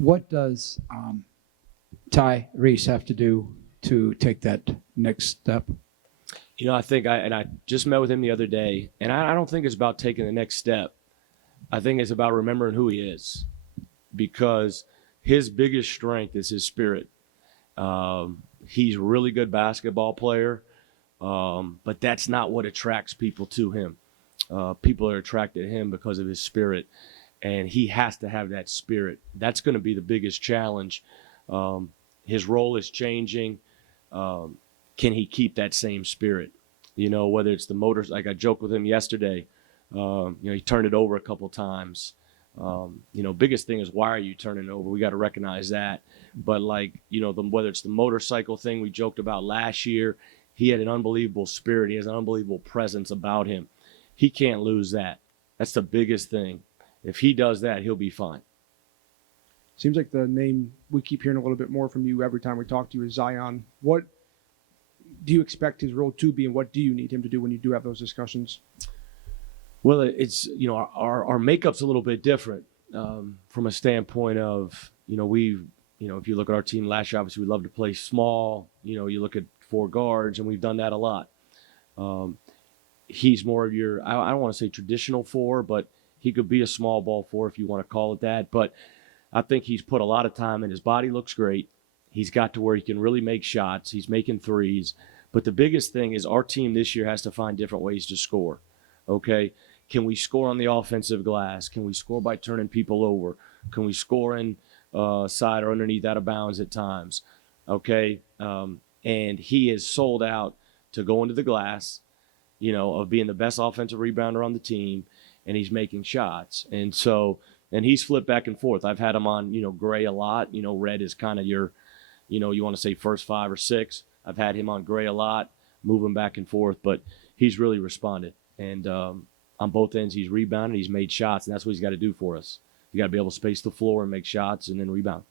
What does Tyrese have to do to take that next step? I think I just met with him the other day, and I don't think it's about taking the next step. I think it's about remembering who he is, because his biggest strength is his spirit. He's a really good basketball player, but that's not what attracts people to him. People are attracted to him because of his spirit, and he has to have that spirit. That's going to be the biggest challenge. His role is changing. Can he keep that same spirit? Whether it's the motors, like I joked with him yesterday, he turned it over a couple times. Biggest thing is, why are you turning it over? We got to recognize that. But whether it's the motorcycle thing we joked about last year, he had an unbelievable spirit. He has an unbelievable presence about him. He can't lose that. That's the biggest thing. If he does that, he'll be fine. Seems like the name we keep hearing a little bit more from you every time we talk to you is Zion. What do you expect his role to be, and what do you need him to do when you do have those discussions? Well, it's, our makeup's a little bit different from a standpoint of, if you look at our team last year, obviously we love to play small. You look at 4 guards, and we've done that a lot. He's more of your, I don't want to say traditional 4, but he could be a small ball 4 if you want to call it that. But I think he's put a lot of time in. His body looks great. He's got to where he can really make shots. He's making threes. But the biggest thing is, our team this year has to find different ways to score. Okay? Can we score on the offensive glass? Can we score by turning people over? Can we score in side or underneath out of bounds at times? Okay? And he is sold out to go into the glass, of being the best offensive rebounder on the team, and he's making shots. And he's flipped back and forth. I've had him on, Gray a lot. Red is kind of your, you want to say first 5 or 6. I've had him on Gray a lot, moving back and forth, but he's really responded. And on both ends, he's rebounded, he's made shots, and that's what he's got to do for us. You got to be able to space the floor and make shots and then rebound.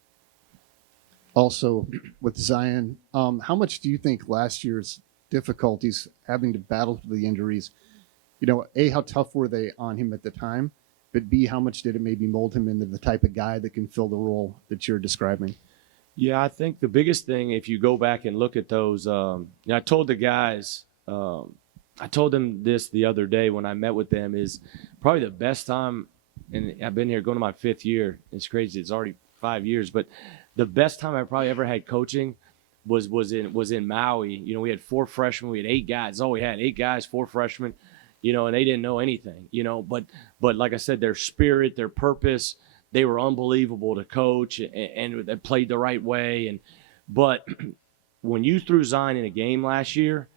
Also, with Zion, how much do you think last year's difficulties having to battle the injuries, A, how tough were they on him at the time, but B, how much did it maybe mold him into the type of guy that can fill the role that you're describing? Yeah, I think the biggest thing, if you go back and look at those, I told the guys, I told them this the other day when I met with them, is probably the best time, and I've been here going to my 5th year. It's crazy. It's already 5 years, but the best time I probably ever had coaching was in Maui. We had 4 freshmen. We had 8 guys. That's all we had, 8 guys, 4 freshmen, and they didn't know anything, but like I said, their spirit, their purpose, they were unbelievable to coach, and they played the right way. But when you threw Zion in a game last year,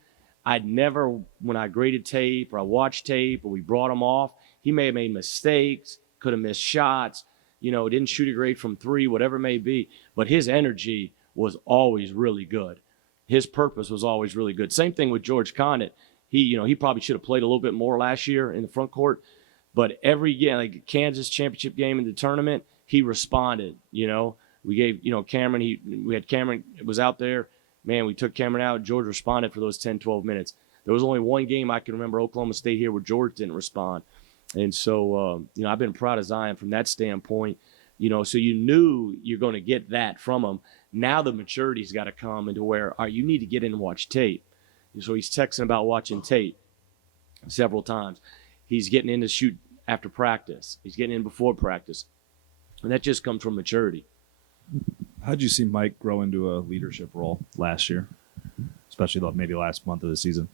I'd never, when I graded tape or I watched tape or we brought him off, he may have made mistakes, could have missed shots, didn't shoot a grade from 3, whatever it may be. But his energy was always really good. His purpose was always really good. Same thing with George Condit. He probably should have played a little bit more last year in the front court. But every game, like Kansas championship game in the tournament, he responded. We gave, Cameron, we had Cameron was out there. Man, we took Cameron out. George responded for those 10, 12 minutes. There was only one game I can remember, Oklahoma State here, where George didn't respond. And so, I've been proud of Zion from that standpoint. So you knew you're going to get that from him. Now the maturity's got to come into where, all right, you need to get in and watch tape. So he's texting about watching tape several times. He's getting in to shoot after practice. He's getting in before practice. And that just comes from maturity. How did you see Mike grow into a leadership role last year, especially maybe last month of the season?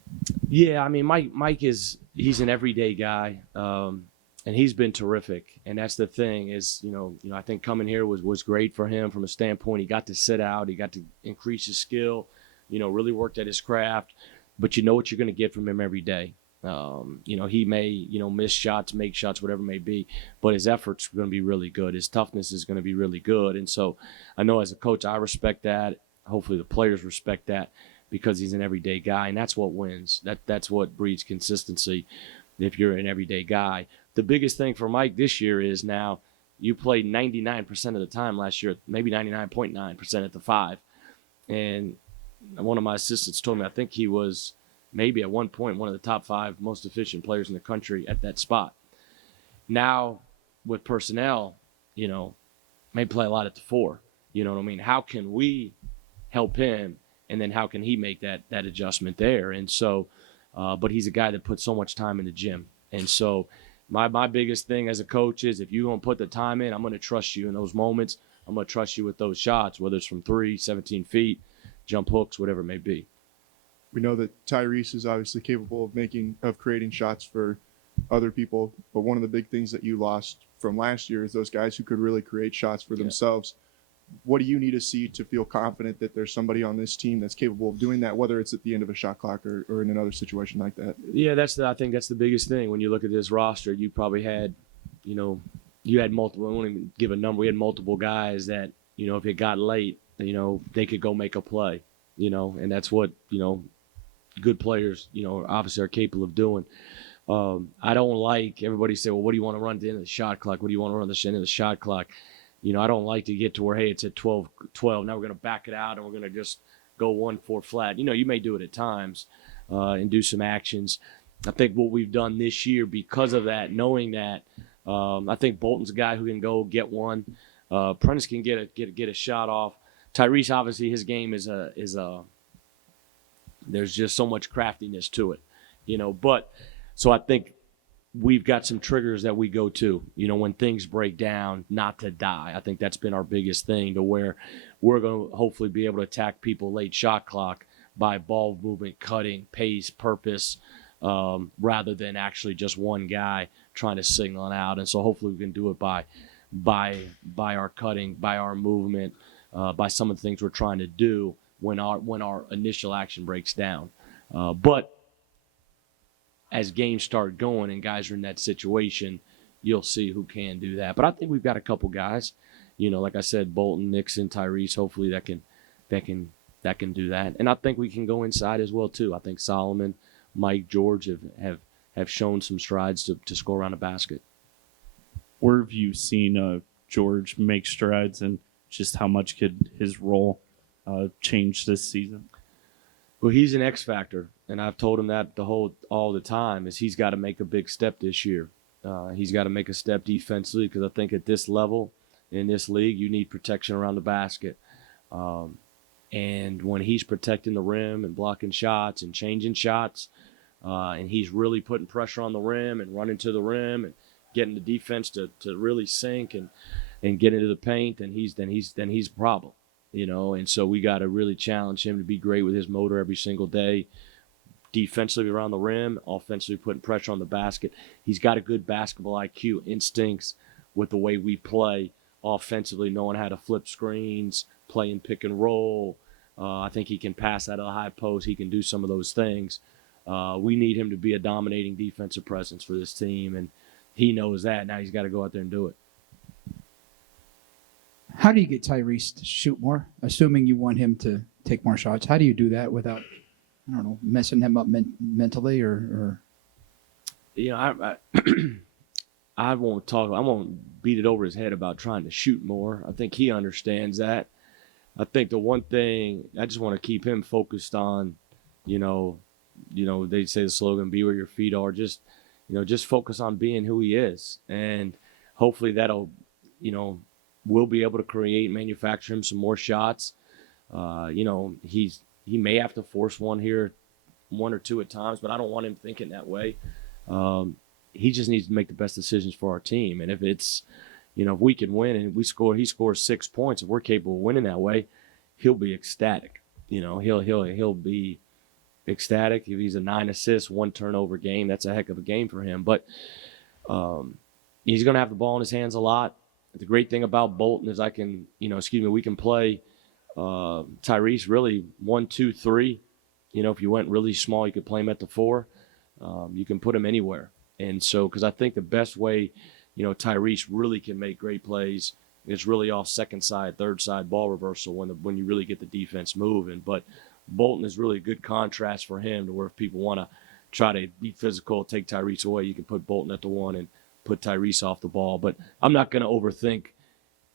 Yeah, I mean, Mike he's an everyday guy, and he's been terrific. And that's the thing is, I think coming here was great for him from a standpoint. He got to sit out. He got to increase his skill, really worked at his craft. But you know what you're going to get from him every day. He may, miss shots, make shots, whatever it may be, but his effort's going to be really good. His toughness is going to be really good. And so I know as a coach, I respect that. Hopefully the players respect that because he's an everyday guy, and that's what wins. That's what breeds consistency if you're an everyday guy. The biggest thing for Mike this year is now you played 99% of the time last year, maybe 99.9% at the 5. And one of my assistants told me, I think he was maybe at one point one of the top 5 most efficient players in the country at that spot. Now with personnel, may play a lot at the 4. You know what I mean? How can we help him, and then how can he make that adjustment there? And so, but he's a guy that puts so much time in the gym. And so my biggest thing as a coach is if you're going to put the time in, I'm going to trust you in those moments. I'm going to trust you with those shots, whether it's from 3, 17 feet, jump hooks, whatever it may be. We know that Tyrese is obviously capable of creating shots for other people, but one of the big things that you lost from last year is those guys who could really create shots for themselves. What do you need to see to feel confident that there's somebody on this team that's capable of doing that, whether it's at the end of a shot clock or in another situation like that? Yeah, I think that's the biggest thing. When you look at this roster, you probably had, you had multiple, I won't even give a number. We had multiple guys that, if it got late, they could go make a play, and that's what, good players, obviously are capable of doing. I don't like everybody say, well, what do you want to run at the end of the shot clock? What do you want to run at the end of the shot clock? I don't like to get to where, hey, it's at 12. Now we're going to back it out and we're going to just go 1-4 flat. You may do it at times and do some actions. I think what we've done this year because of that, knowing that, I think Bolton's a guy who can go get one. Prentice can get a shot off. Tyrese, obviously, his game is there's just so much craftiness to it, But so I think we've got some triggers that we go to, when things break down, not to die. I think that's been our biggest thing, to where we're going to hopefully be able to attack people late shot clock by ball movement, cutting, pace, purpose, rather than actually just one guy trying to signal it out. And so hopefully we can do it by our cutting, by our movement, by some of the things we're trying to do when our initial action breaks down. But as games start going and guys are in that situation, you'll see who can do that. But I think we've got a couple guys, like I said, Bolton, Nixon, Tyrese, hopefully that can do that. And I think we can go inside as well too. I think Solomon, Mike, George have shown some strides to score around the basket. Where have you seen George make strides, and just how much could his role change this season? Well, he's an X factor, and I've told him that all the time, is he's got to make a big step this year. He's got to make a step defensively, because I think at this level in this league, you need protection around the basket. And when he's protecting the rim and blocking shots and changing shots, and he's really putting pressure on the rim and running to the rim and getting the defense to really sink and get into the paint, then he's a problem. And so we got to really challenge him to be great with his motor every single day, defensively around the rim, offensively putting pressure on the basket. He's got a good basketball IQ, instincts with the way we play offensively, knowing how to flip screens, playing pick and roll. I think he can pass out of the high post. He can do some of those things. We need him to be a dominating defensive presence for this team, and he knows that. Now he's got to go out there and do it. How do you get Tyrese to shoot more, assuming you want him to take more shots? How do you do that without, messing him up mentally or? I won't beat it over his head about trying to shoot more. I think he understands that. I think the one thing I just want to keep him focused on, they say the slogan, be where your feet are. Just focus on being who he is. And hopefully that'll, we'll be able to create, manufacture him some more shots. He may have to force one or two at times, but I don't want him thinking that way. He just needs to make the best decisions for our team. And if it's, if we can win and he scores 6 points, if we're capable of winning that way, he'll be ecstatic. He'll be ecstatic. If he's a 9 assists, 1 turnover game, that's a heck of a game for him. But he's going to have the ball in his hands a lot. The great thing about Bolton is we can play Tyrese really 1, 2, 3. If you went really small, you could play him at the 4. You can put him anywhere. And so, because I think the best way, Tyrese really can make great plays is really off second side, third side ball reversal when you really get the defense moving. But Bolton is really a good contrast for him, to where if people want to try to be physical, take Tyrese away, you can put Bolton at the 1 and put Tyrese off the ball. But I'm not going to overthink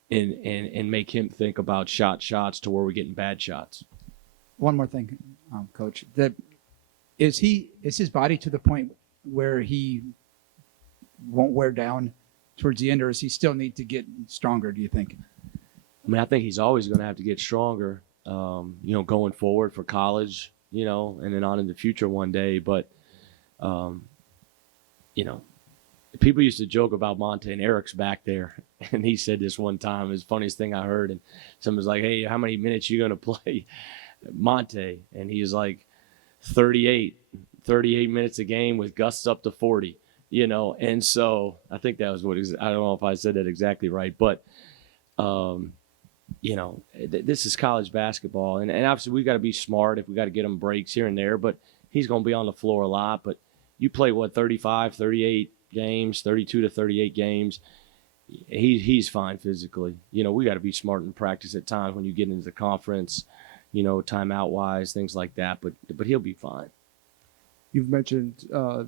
and make him think about shots to where we're getting bad shots. One more thing, Coach. Is his body to the point where he won't wear down towards the end, or does he still need to get stronger, do you think? mean, I think he's always going to have to get stronger, going forward for college, and then on in the future one day. But, people used to joke about Monta, and Eric's back there. And he said this one time, it was the funniest thing I heard. And someone's like, hey, how many minutes you going to play Monta? And he was like, 38 minutes a game with gusts up to 40, And so I think that was I don't know if I said that exactly right. But, this is college basketball. And obviously we got to be smart if we got to get him breaks here and there. But he's going to be on the floor a lot. But you play, 35, 38 games, 32 to 38 games. He's fine physically. We got to be smart in practice at times when you get into the conference, timeout wise, things like that. But he'll be fine. You've mentioned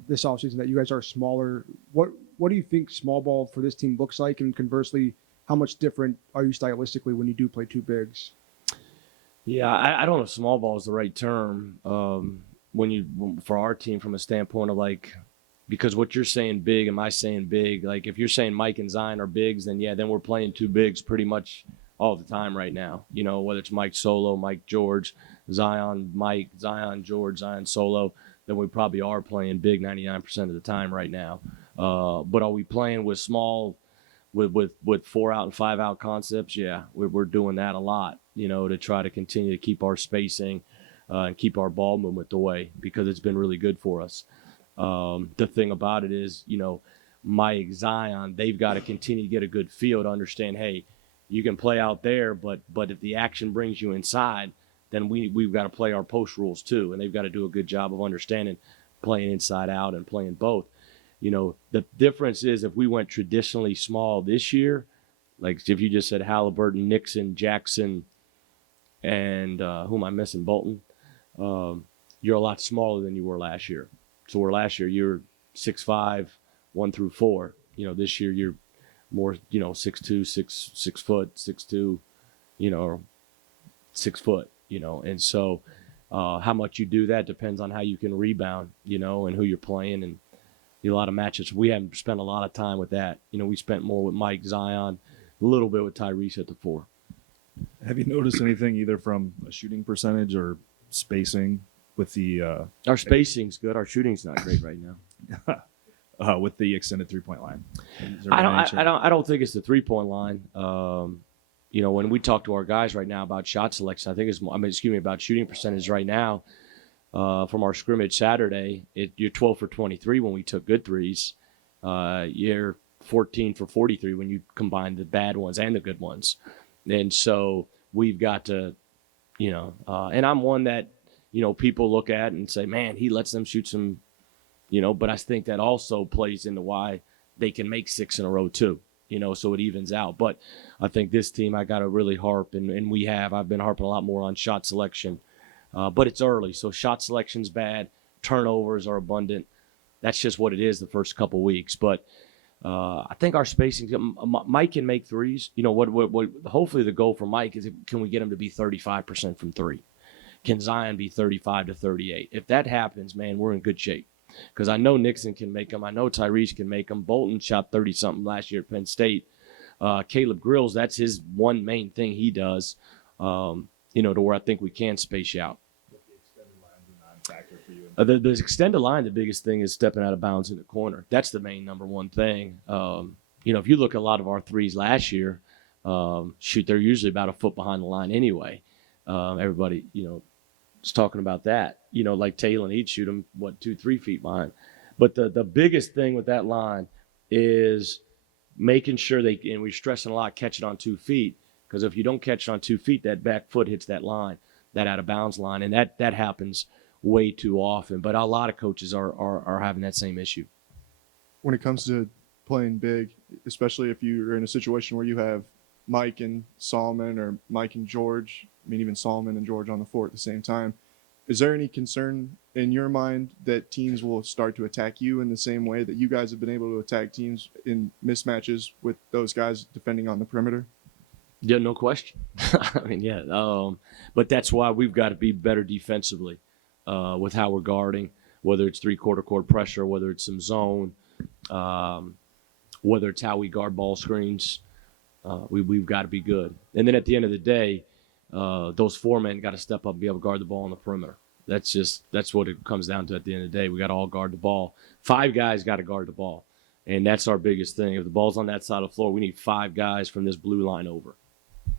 this offseason that you guys are smaller. What do you think small ball for this team looks like? And conversely, how much different are you stylistically when you do play two bigs? Yeah, I don't know if small ball is the right term for our team from a standpoint of because what you're saying big and my saying big, like if you're saying Mike and Zion are bigs, then then we're playing two bigs pretty much all the time right now. Whether it's Mike solo, Mike George, Zion, Mike, Zion, George, Zion solo, then we probably are playing big 99% of the time right now. But are we playing with small, with 4 out and 5 out concepts? Yeah, we're doing that a lot, to try to continue to keep our spacing and keep our ball movement away because it's been really good for us. The thing about it is, Mike, Zion, they've got to continue to get a good feel to understand, hey, you can play out there, but if the action brings you inside, then we've got to play our post rules too, and they've got to do a good job of understanding playing inside out and playing both. The difference is if we went traditionally small this year, like if you just said Haliburton, Nixon, Jackson, and who am I missing, Bolton, you're a lot smaller than you were last year. So where last year you're 6'5", 1 through 4. This year you're more, 6'2", 6 foot, 6'2", 6 foot, And so how much you do that depends on how you can rebound, and who you're playing and a lot of matches. We haven't spent a lot of time with that. We spent more with Mike, Zion, a little bit with Tyrese at the 4. Have you noticed anything either from a shooting percentage or spacing with the our spacing's good. Our shooting's not great right now. with the extended 3-point line? I don't think it's the 3-point line. When we talk to our guys right now about shot selection, I think about shooting percentage right now. From our scrimmage Saturday, you're 12 for 23 when we took good threes. You're 14 for 43 when you combine the bad ones and the good ones. And so we've got to, and I'm one that, people look at and say, man, he lets them shoot some, but I think that also plays into why they can make 6 in a row too, so it evens out. But I think this team, I got to really harp, and I've been harping a lot more on shot selection. But it's early, so shot selection's bad. Turnovers are abundant. That's just what it is the first couple weeks. But I think our spacing, Mike can make threes. What hopefully the goal for Mike is, can we get him to be 35% from 3? Can Zion be 35 to 38? If that happens, man, we're in good shape. Because I know Nixon can make them. I know Tyrese can make them. Bolton shot 30-something last year at Penn State. Caleb Grills, that's his one main thing he does, to where I think we can space out. The extended line, the biggest thing is stepping out of bounds in the corner. That's the main number one thing. If you look at a lot of our threes last year, they're usually about a foot behind the line anyway. Everybody, is talking about that. Like Taylor, he'd shoot them, 2-3 feet behind. But the biggest thing with that line is making sure and we're stressing a lot, catch it on 2 feet. Because if you don't catch it on 2 feet, that back foot hits that line, that out of bounds line. And that happens way too often. But a lot of coaches are having that same issue. When it comes to playing big, especially if you're in a situation where you have Mike and Solomon or Mike and George, even Solomon and George on the floor at the same time, is there any concern in your mind that teams will start to attack you in the same way that you guys have been able to attack teams in mismatches with those guys defending on the perimeter? Yeah, no question. But that's why we've got to be better defensively with how we're guarding, whether it's 3/4 court pressure, whether it's some zone, whether it's how we guard ball screens. we've got to be good. And then at the end of the day, those 4 men got to step up and be able to guard the ball on the perimeter. That's what it comes down to at the end of the day. We got to all guard the ball. 5 guys got to guard the ball. And that's our biggest thing. If the ball's on that side of the floor, we need 5 guys from this blue line over.